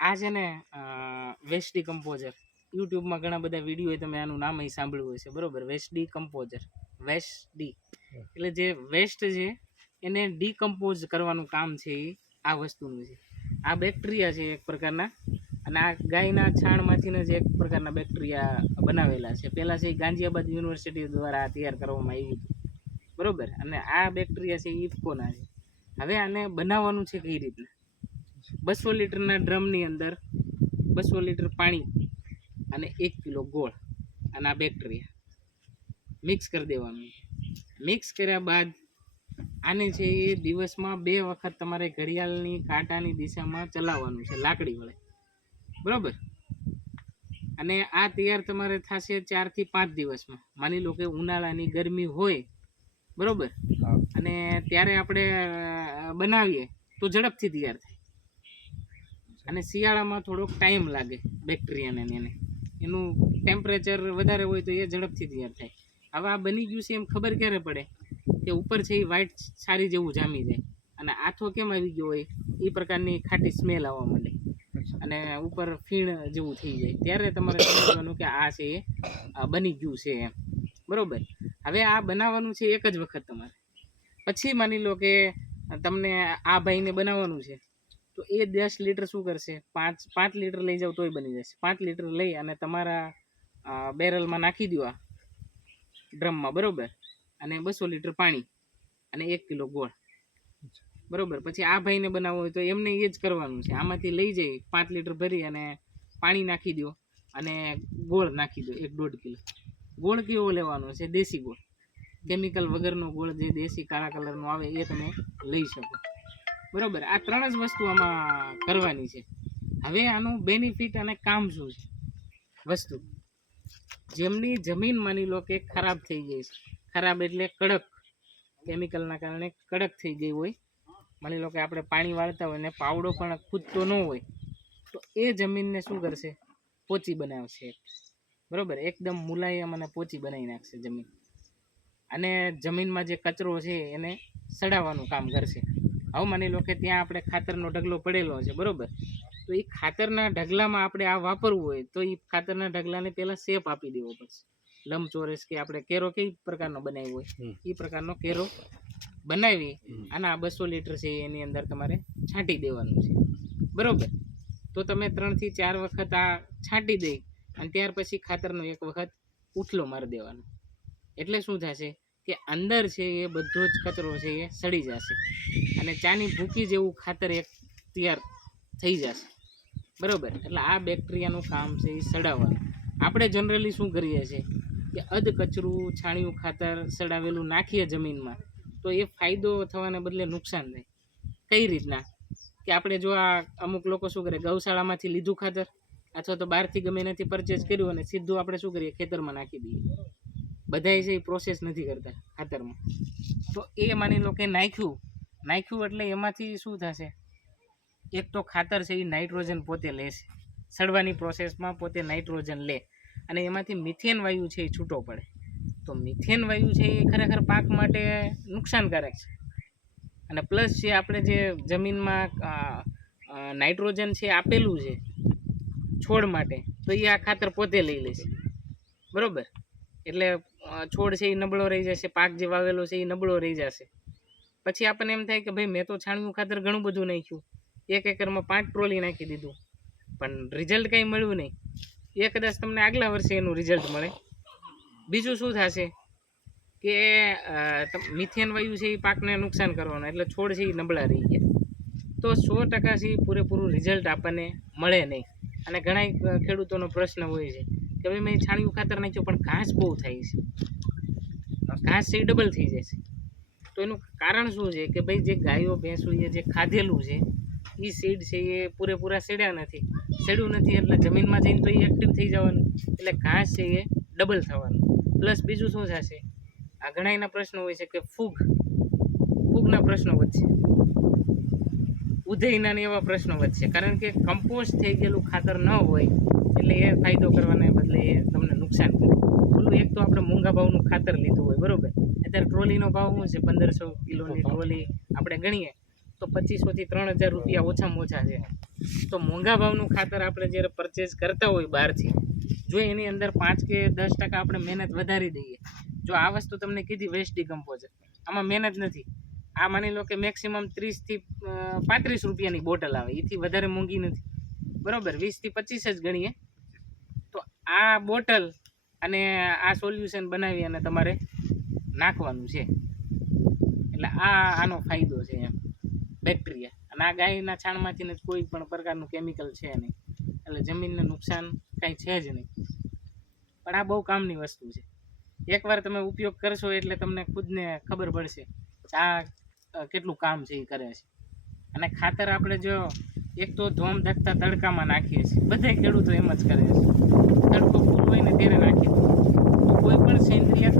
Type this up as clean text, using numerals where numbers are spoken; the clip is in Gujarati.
આ છે ને વેસ્ટ ડીકમ્પોઝર. યુટ્યુબમાં ઘણા બધા વિડીયો તમે આનું નામ અહીં સાંભળ્યું હશે, બરોબર? વેસ્ટ ડીકમ્પોઝર, વેસ્ટ ડી એટલે જે વેસ્ટ છે એને ડીકમ્પોઝ કરવાનું કામ છે એ આ વસ્તુનું છે. આ બેક્ટેરિયા છે એક પ્રકારના, અને આ ગાયના છાણમાંથીને જ એક પ્રકારના બેક્ટેરિયા બનાવેલા છે. પહેલાં છે એ ગાંધીઆબાદ યુનિવર્સિટી દ્વારા તૈયાર કરવામાં આવ્યું હતું, બરોબર? અને આ બેક્ટેરિયા છે એ ઇફકોના છે. હવે આને બનાવવાનું છે કઈ રીતના? 200 લીટરના ડ્રમની અંદર 200 લીટર પાણી અને 1 કિલો ગોળ અને આ બેક્ટેરિયા મિક્સ કરી દેવાનું. મિક્સ કર્યા બાદ આને છે એ દિવસમાં 2 વખત તમારે ઘડિયાળની કાંટાની દિશામાં ચલાવવાનું છે, લાકડી વડે, બરોબર? અને આ તૈયાર તમારે થશે 4 થી 5 દિવસમાં. માની લો કે ઉનાળાની ગરમી હોય, બરોબર, અને ત્યારે આપણે બનાવીએ તો ઝડપથી તૈયાર થાય. અને શિયાળામાં થોડોક ટાઈમ લાગે બેક્ટેરિયાને, એને એનું ટેમ્પરેચર વધારે હોય તો એ ઝડપથી તૈયાર થાય. હવે આ બની ગયું છે એમ ખબર ક્યારે પડે? કે ઉપર છે એ વ્હાઈટ સારી જેવું જામી જાય, અને આથો કેમ આવી ગયો હોય એ પ્રકારની ખાટી સ્મેલ આવવા માંડે, અને ઉપર ફીણ જેવું થઈ જાય, ત્યારે તમારે સમજવાનું કે આ છે એ બની ગયું છે એમ, બરોબર? હવે આ બનાવવાનું છે એક જ વખત તમારે. પછી માની લો કે તમને આ ભાઈને બનાવવાનું છે તો એ 10 લીટર શું કરશે? 5 લીટર લઈ જાવ તોય બની જશે. 5 લીટર લઈ અને તમારા બેરલમાં નાખી દો, આ ડ્રમમાં, બરોબર? અને 200 લીટર પાણી અને 1 કિલો ગોળ, બરોબર? પછી આ ભાઈને બનાવવો હોય તો એમને એ જ કરવાનું છે. આમાંથી લઈ જઈ 5 લીટર ભરી અને પાણી નાખી દો અને ગોળ નાખી દો, 1-1.5 કિલો. ગોળ કેવો લેવાનો છે? દેશી ગોળ, કેમિકલ વગરનો ગોળ, જે દેશી કાળા કલરનો આવે એ તમે લઈ શકો, બરોબર? આ 3 જ વસ્તુ આમાં કરવાની છે. હવે આનું બેનિફિટ અને કામ શું છે? વસ્તુ જેમની જમીન માની લો કે ખરાબ થઈ ગઈ છે, ખરાબ એટલે કડક, કેમિકલના કારણે કડક થઈ ગઈ હોય, માની લો કે આપણે પાણી વાળતા હોય ને પાવડો પણ ખૂદતો ન હોય, તો એ જમીનને શું કરશે? પોચી બનાવશે, બરોબર? એકદમ મુલાયમ અને પોચી બનાવી નાખશે જમીન. અને જમીનમાં જે કચરો છે એને સડાવવાનું કામ કરશે. હવે માની લો કે ત્યાં આપણે ખાતરનો ઢગલો પડેલો છે, બરોબર? તો એ ખાતરના ઢગલામાં આપણે આ વાપરવું હોય તો એ ખાતરના ઢગલાને પહેલાં શેપ આપી દેવો પડશે, લંબચોરસ, કે આપણે કેરો કઈ પ્રકારનો બનાવ્યો હોય એ પ્રકારનો કેરો બનાવી અને આ 200 લીટર છે એની અંદર તમારે છાંટી દેવાનું છે, બરોબર? તો તમે 3 થી 4 વખત આ છાંટી દઈ અને ત્યાર પછી ખાતરનો 1 વખત ઉથલો મારી દેવાનો. એટલે શું થશે કે અંદર છે એ બધો જ કચરો છે એ સડી જશે અને ચાની ભૂકી જેવું ખાતર એક તૈયાર થઈ જશે, બરોબર? એટલે આ બેક્ટેરિયાનું કામ છે એ સડાવવાનું. આપણે જનરલી શું કરીએ છીએ કે અધ કચરું છાણિયું ખાતર સડાવેલું નાખીએ જમીનમાં, તો એ ફાયદો થવાને બદલે નુકસાન થાય. કઈ રીતના? કે આપણે જો આ અમુક લોકો શું કરે, ગૌશાળામાંથી લીધું ખાતર અથવા તો બહારથી ગમે એનાથી પરચેસ કર્યું અને સીધું આપણે શું કરીએ, ખેતરમાં નાખી દઈએ. બધાય છે એ પ્રોસેસ નથી કરતા ખાતરમાં. તો એ માની લો કે નાખ્યું એટલે એમાંથી શું થશે? એક તો ખાતર છે એ નાઇટ્રોજન પોતે લેશે, સડવાની પ્રોસેસમાં પોતે નાઇટ્રોજન લે, અને એમાંથી મિથેન વાયુ છે એ છૂટો પડે. તો મિથેન વાયુ છે એ ખરેખર પાક માટે નુકસાનકારક છે. અને પ્લસ છે આપણે જે જમીનમાં નાઇટ્રોજન છે આપેલું છે છોડ માટે, તો એ આ ખાતર પોતે લઈ લેશે, બરોબર? એટલે છોડ છે એ નબળો રહી જશે, પાક જે વાવેલો છે એ નબળો રહી જશે. પછી આપણને એમ થાય કે ભાઈ મેં તો છાણિયું ખાતર ઘણું બધું નાખ્યું, 1 એકરમાં 5 ટ્રોલી નાખી દીધું, પણ રિઝલ્ટ કંઈ મળ્યું નહીં. એ કદાચ તમને આગલા વર્ષે એનું રિઝલ્ટ મળે. બીજું શું થશે કે મિથેન વાયુ છે એ પાકને નુકસાન કરવાનો, એટલે છોડ છે એ નબળા રહી ગયા. તો 100% છે એ પૂરેપૂરું રિઝલ્ટ આપણને મળે નહીં. અને ઘણા ખેડૂતોનો પ્રશ્ન હોય છે કે ભાઈ મેં છાણિયું ખાતર નાખ્યું પણ ઘાસ બહુ થાય છે, ઘાસ છે એ ડબલ થઈ જાય છે. તો એનું કારણ શું છે કે ભાઈ જે ગાયો ભેંસોએ જે ખાધેલું છે એ સીડ છે એ પૂરેપૂરા સેડ્યું નથી, એટલે જમીનમાં જઈને તો એ એક્ટિવ થઈ જવાનું, એટલે ઘાસ છે એ ડબલ થવાનું. પ્લસ બીજું શું થશે, આ ઘણા એના પ્રશ્નો હોય છે કે ફૂગના પ્રશ્નો વધશે, ઉધઈના ને એવા પ્રશ્નો વધશે, કારણ કે કમ્પોસ્ટ થઈ ગયેલું ખાતર ન હોય એટલે એ ફાયદો કરવાને બદલે એ તમને નુકસાન કરે. પેલું એક તો આપણે મોંઘા ભાવનું ખાતર લીધું હોય, બરોબર? અત્યારે ટ્રોલીનો ભાવ શું છે? 1500 કિલોની ટ્રોલી આપણે ગણીએ તો 2500 થી 3000 રૂપિયા ઓછામાં ઓછા છે. તો મોંઘા ભાવનું ખાતર આપણે જ્યારે પરચેઝ કરતા હોય બહારથી, જો એની અંદર 5 કે 10% આપણે મહેનત વધારી દઈએ, જો આ વસ્તુ તમને કીધી વેસ્ટ ડિકમ્પોઝર, આમાં મહેનત નથી. આ માની લો કે મેક્સિમમ 30 થી 35 રૂપિયાની બોટલ આવે, એથી વધારે મોંઘી નથી, બરોબર, 20 થી 25 જ ગણીએ. તો આ બોટલ અને આ સોલ્યુશન બનાવી અને તમારે નાખવાનું છે. એટલે આનો ફાયદો છે એમ, બેક્ટેરિયા. અને આ ગાયના છાણમાંથી જ કોઈ પણ પ્રકારનું કેમિકલ છે નહીં, એટલે જમીનને નુકસાન કાંઈ છે જ નહીં. પણ આ બહુ કામની વસ્તુ છે. એકવાર તમે ઉપયોગ કરશો એટલે તમને ખુદને ખબર પડશે કે આ કેટલું કામ છે એ કરે છે. અને ખાતર આપણે જો એક તો ધોમ ધકતા તડકામાં નાખીએ છીએ, બધા ખેડૂતો એમ જ કરે છે, તડકો ફૂલ હોય ને ત્યારે નાખી દો. તો કોઈ પણ સેન્દ્રિય